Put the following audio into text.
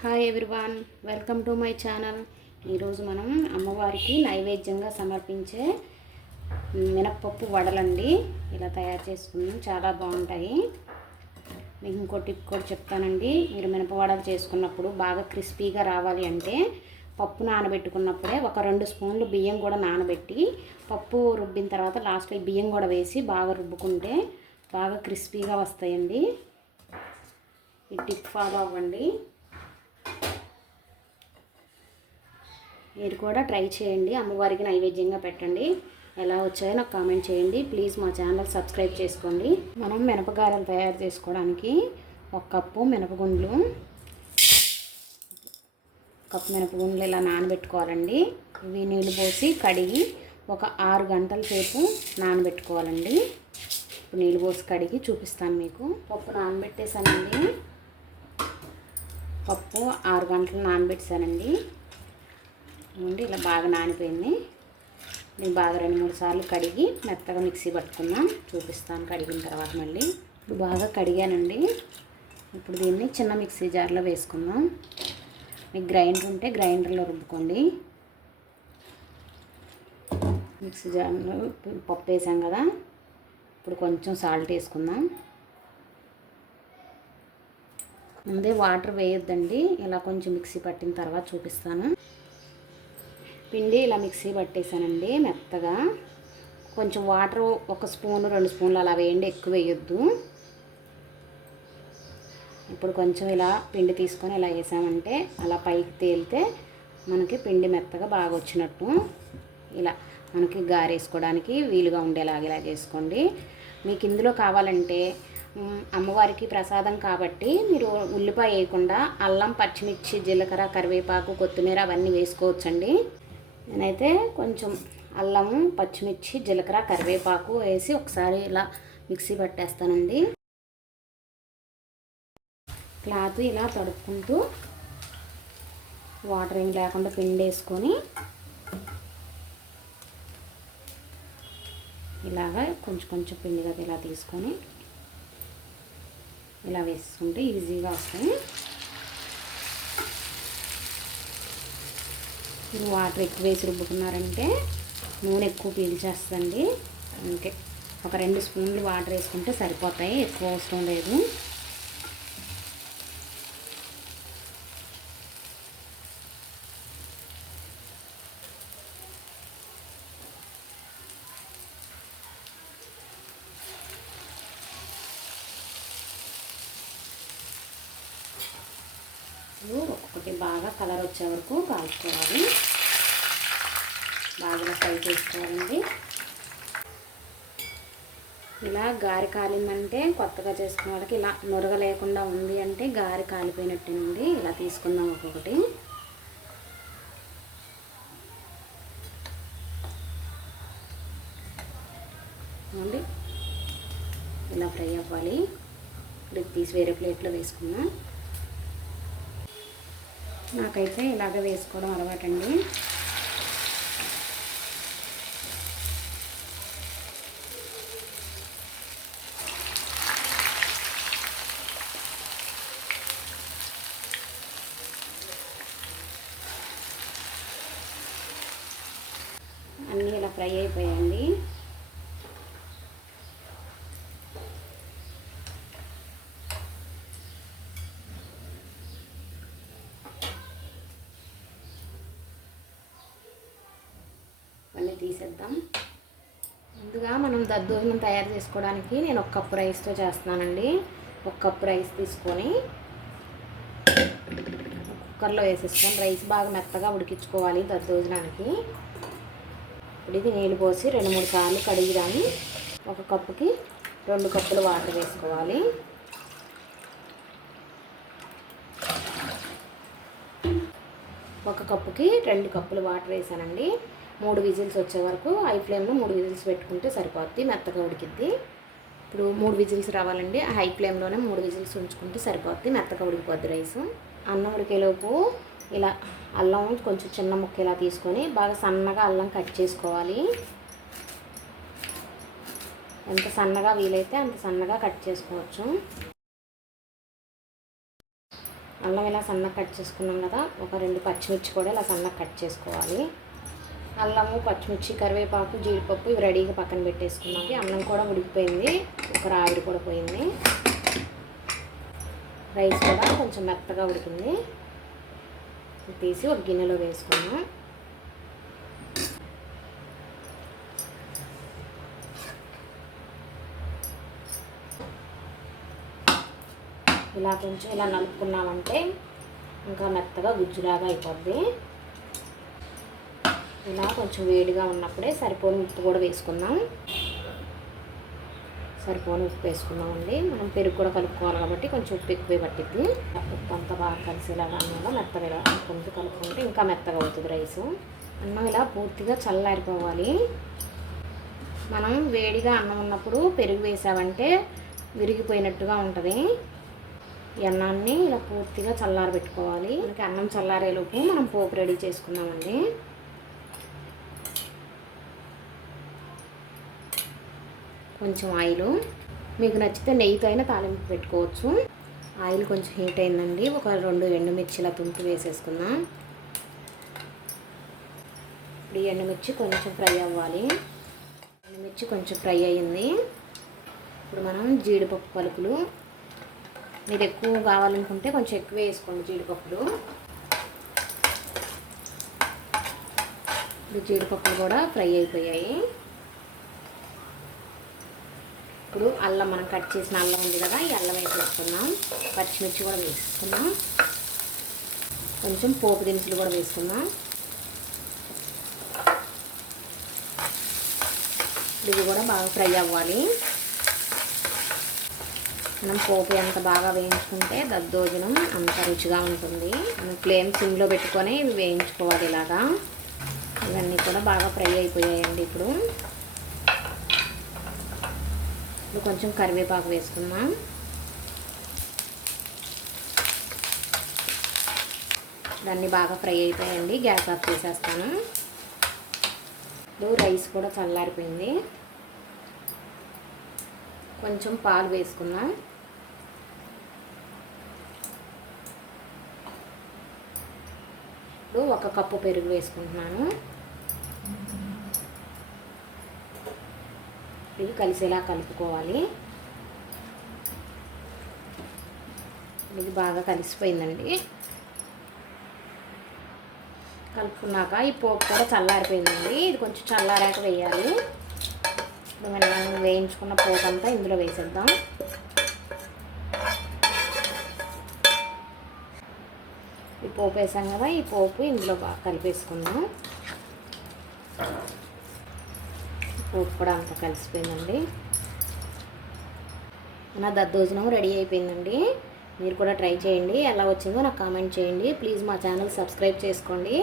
Hi everyone, welcome to my channel. ఈరోజు మనం అమ్మవారికి నైవేద్యంగా సమర్పించే మినప్పప్పు వడలండి ఇలా తయారు చేసుకున్నాం. చాలా బాగుంటాయి. మీకు ఇంకో టిప్ కూడా చెప్తానండి. మీరు మినప వడలు చేసుకున్నప్పుడు బాగా క్రిస్పీగా రావాలి అంటే పప్పు నానబెట్టుకున్నప్పుడే ఒక 2 స్పూన్లు బియ్యం కూడా నానబెట్టి పప్పు రుబ్బిన తర్వాత లాస్ట్లో బియ్యం కూడా వేసి బాగా రుబ్బుకుంటే బాగా క్రిస్పీగా వస్తాయండి. ఈ టిప్ ఫాలో అవ్వండి. మీరు కూడా ట్రై చేయండి. అమ్మవారికి నైవేద్యంగా పెట్టండి. ఎలా వచ్చాయో నాకు కామెంట్ చేయండి. ప్లీజ్ మా ఛానల్ సబ్స్క్రైబ్ చేసుకోండి. మనం మినపగారెలు తయారు చేసుకోవడానికి 1 కప్పు మినపగుండ్లు, మినపగుండ్లు ఇలా నానబెట్టుకోవాలండి. ఇవి నీళ్ళు పోసి కడిగి ఒక 6 గంటల సేపు నానబెట్టుకోవాలండి. ఇప్పుడు నీళ్ళు పోసి కడిగి చూపిస్తాను మీకు. పప్పు నానబెట్టేసానండి. పప్పు 6 గంటలు నానబెట్టేసానండి. ఇలా బాగా నానిపోయింది. నేను బాగా 2-3 సార్లు కడిగి మెత్తగా మిక్సీ పట్టుకున్నాం. చూపిస్తాను కడిగిన తర్వాత మళ్ళీ. ఇప్పుడు బాగా కడిగానండి. ఇప్పుడు దీన్ని చిన్న మిక్సీ జార్లో వేసుకుందాం. మీకు గ్రైండర్ ఉంటే గ్రైండర్లో రుబ్బుకోండి. మిక్సీ జార్లో పప్పు వేసాం కదా, ఇప్పుడు కొంచెం సాల్ట్ వేసుకుందాం. ముందే వాటర్ వేయొద్దండి. ఇలా కొంచెం మిక్సీ పట్టిన తర్వాత చూపిస్తాను. పిండి ఇలా మిక్సీ పట్టేసానండి మెత్తగా. కొంచెం వాటర్ 1 స్పూను 2 స్పూన్లు అలా వేయండి, ఎక్కువ వేయొద్దు. ఇప్పుడు కొంచెం ఇలా పిండి తీసుకొని ఇలా వేసామంటే అలా పైకి తేలితే మనకి పిండి మెత్తగా బాగా వచ్చినట్టు. ఇలా మనకి గారేసుకోవడానికి వీలుగా ఉండేలాగా ఇలా చేసుకోండి. మీకు ఇందులో కావాలంటే అమ్మవారికి ప్రసాదం కాబట్టి మీరు ఉల్లిపాయ వేయకుండా అల్లం, పచ్చిమిర్చి, జీలకర్ర, కరివేపాకు, కొత్తిమీర అవన్నీ వేసుకోవచ్చండి. నేనైతే కొంచెం అల్లము, పచ్చిమిర్చి, జీలకర్ర, కరివేపాకు వేసి ఒకసారి ఇలా మిక్సీ పట్టేస్తానండి. క్లాత్ ఇలా తడుపుకుంటూ వాటర్ ఏం లేకుండా పిండి వేసుకొని ఇలాగా కొంచెం కొంచెం పిండి కదా ఇలా తీసుకొని ఇలా వేసుకుంటే ఈజీగా వస్తాయి. మీరు వాటర్ ఎక్కువ వేసి రుబ్బుకున్నారంటే నూనె ఎక్కువ పీల్చేస్తుందండి. అంటే ఒక 2 స్పూన్లు వాటర్ వేసుకుంటే సరిపోతాయి, ఎక్కువ అవసరం లేదు. ఒక్కొక్కటి బాగా కలర్ వచ్చే వరకు కాల్చుకోవాలి. బాగా ఫ్రై చేసుకోవాలండి. ఇలా గారె కాలిందంటే కొత్తగా చేసుకున్న వాళ్ళకి ఇలా నురగ లేకుండా ఉంది అంటే గారె కాలిపోయినట్టేనండి. ఇలా తీసుకుందాం ఒక్కొక్కటి. అండి ఇలా ఫ్రై అవ్వాలి. ఇప్పుడు తీసి వేరే ప్లేట్లో వేసుకుందాం. నాకైతే ఇలాగ వేసుకోవడం అలవాటండి. అన్నీ ఇలా ఫ్రై అయిపోయాయండి. తీసేద్దాం. ముందుగా మనం దద్దోజనం తయారు చేసుకోవడానికి నేను 1 కప్పు రైస్తో చేస్తున్నానండి. 1 కప్పు రైస్ తీసుకొని కుక్కర్లో వేసేసుకొని రైస్ బాగా మెత్తగా ఉడికించుకోవాలి దద్దోజనానికి. ఇప్పుడు ఇది నీళ్ళు పోసి 2-3 సార్లు కడిగిదాన్ని. 1 కప్పుకి 2 కప్పులు వాటర్ వేసుకోవాలి. ఒక కప్పుకి 2 కప్పులు వాటర్ వేసానండి. 3 విజిల్స్ వచ్చే వరకు హై ఫ్లేమ్లో 3 విజిల్స్ పెట్టుకుంటే సరిపోద్ది, మెత్తగా ఉడికిద్ది. ఇప్పుడు 3 విజిల్స్ రావాలండి. హై ఫ్లేమ్లోనే 3 విజిల్స్ ఉంచుకుంటే సరిపోద్ది, మెత్తగా ఉడికిపోద్ది రైస్. అన్నం ఉడికేలోపు ఇలా అల్లం కొంచెం చిన్న ముక్క ఇలా తీసుకొని బాగా సన్నగా అల్లం కట్ చేసుకోవాలి. ఎంత సన్నగా వీలైతే అంత సన్నగా కట్ చేసుకోవచ్చు. అల్లం ఇలా సన్నగా కట్ చేసుకున్నాం కదా, ఒక 2 పచ్చిమిర్చి కూడా ఇలా సన్నగా కట్ చేసుకోవాలి. అల్లము, పచ్చిమిర్చి, కరివేపాకు, జీడిపప్పు ఇవి రెడీగా పక్కన పెట్టేసుకున్నాం. అన్నం కూడా ఉడికిపోయింది, ఒక ఆవిరి కూడా పోయింది. రైస్ కూడా కొంచెం మెత్తగా ఉడికింది. తీసి ఒక గిన్నెలో వేసుకున్నాం. ఇలా కొంచెం ఇలా నలుపుకున్నామంటే ఇంకా మెత్తగా గుజ్జులాగా అయిపోద్ది. ఇలా కొంచెం వేడిగా ఉన్నప్పుడే సరిపోని ఉప్పు కూడా వేసుకుందాం. సరిపోని ఉప్పు వేసుకున్నామండి. మనం పెరుగు కూడా కలుపుకోవాలి కాబట్టి కొంచెం ఉప్పు ఎక్కువే పట్టిద్ది. ఉప్పు అంతా బాగా కలిసేలాగా అన్నంలో మెత్తగా కొంచెం కలుపుకుంటే ఇంకా మెత్తగా అవుతుంది రైసు. అన్నం ఇలా పూర్తిగా చల్లారిపోవాలి. మనం వేడిగా అన్నం ఉన్నప్పుడు పెరుగు వేసామంటే విరిగిపోయినట్టుగా ఉంటుంది. ఈ అన్నాన్ని ఇలా పూర్తిగా చల్లారబెట్టుకోవాలి. మనకి అన్నం చల్లారేలోపు మనం పోపు రెడీ చేసుకున్నామండి. కొంచెం ఆయిల్, మీకు నచ్చితే నెయ్యితో అయినా తాలింపు పెట్టుకోవచ్చు. ఆయిల్ కొంచెం హీట్ అయిందండి. ఒక 2 ఎండుమిర్చిలా తుంపి వేసేసుకుందాం. ఇప్పుడు ఈ ఎండుమిర్చి కొంచెం ఫ్రై అవ్వాలి. ఎండుమిర్చి కొంచెం ఫ్రై అయ్యింది. ఇప్పుడు మనం జీడిపప్పు పలుకులు, మీరు ఎక్కువ కావాలనుకుంటే కొంచెం ఎక్కువ వేసుకోండి జీడిపప్పులు. ఇప్పుడు జీడిపప్పులు కూడా ఫ్రై అయిపోయాయి. ఇప్పుడు అల్లం, మనం కట్ చేసిన అల్లం ఉంది కదా, ఈ అల్లం వేసేసుకుందాం. పచ్చిమిర్చి కూడా వేసుకుందాం. కొంచెం పోపు దినుసులు కూడా వేసుకుందాం. ఇది కూడా బాగా ఫ్రై అవ్వాలి. మనం పోపు ఎంత బాగా వేయించుకుంటే దద్దోజనం అంత రుచిగా ఉంటుంది. మనం ఫ్లేమ్ సిమ్లో పెట్టుకొని ఇవి వేయించుకోవాలి. ఇలాగా ఇవన్నీ కూడా బాగా ఫ్రై అయిపోయాయండి. ఇప్పుడు కొంచెం కరివేపాకు వేసుకుందాం. ఇవన్నీ బాగా ఫ్రై అయిపోయాయండి. గ్యాస్ ఆఫ్ చేసేస్తాను. ఇప్పుడు రైస్ కూడా చల్లారిపోయింది. కొంచెం పాలు వేసుకుందాం. ఇప్పుడు 1 కప్పు పెరుగు వేసుకుంటున్నాను. ఇది కలిసేలా కలుపుకోవాలి. ఇది బాగా కలిసిపోయిందండి. కలుపుకున్నాక ఈ పోపు కూడా చల్లారిపోయిందండి. ఇది కొంచెం చల్లారాక వేయాలి. ఇప్పుడు మనం వేయించుకున్న పోపు అంతా ఇందులో వేసేద్దాం. ఈ పోపు వేసాం కదా, ఈ పోపు ఇందులో బాగా కలిపేసుకుందాం. పోపు కూడా అంతా కలిసిపోయిందండి. మన దద్దోజనం రెడీ అయిపోయిందండి. మీరు కూడా ట్రై చేయండి. ఎలా వచ్చిందో నాకు కామెంట్ చేయండి. ప్లీజ్ మా ఛానల్ సబ్స్క్రైబ్ చేసుకోండి.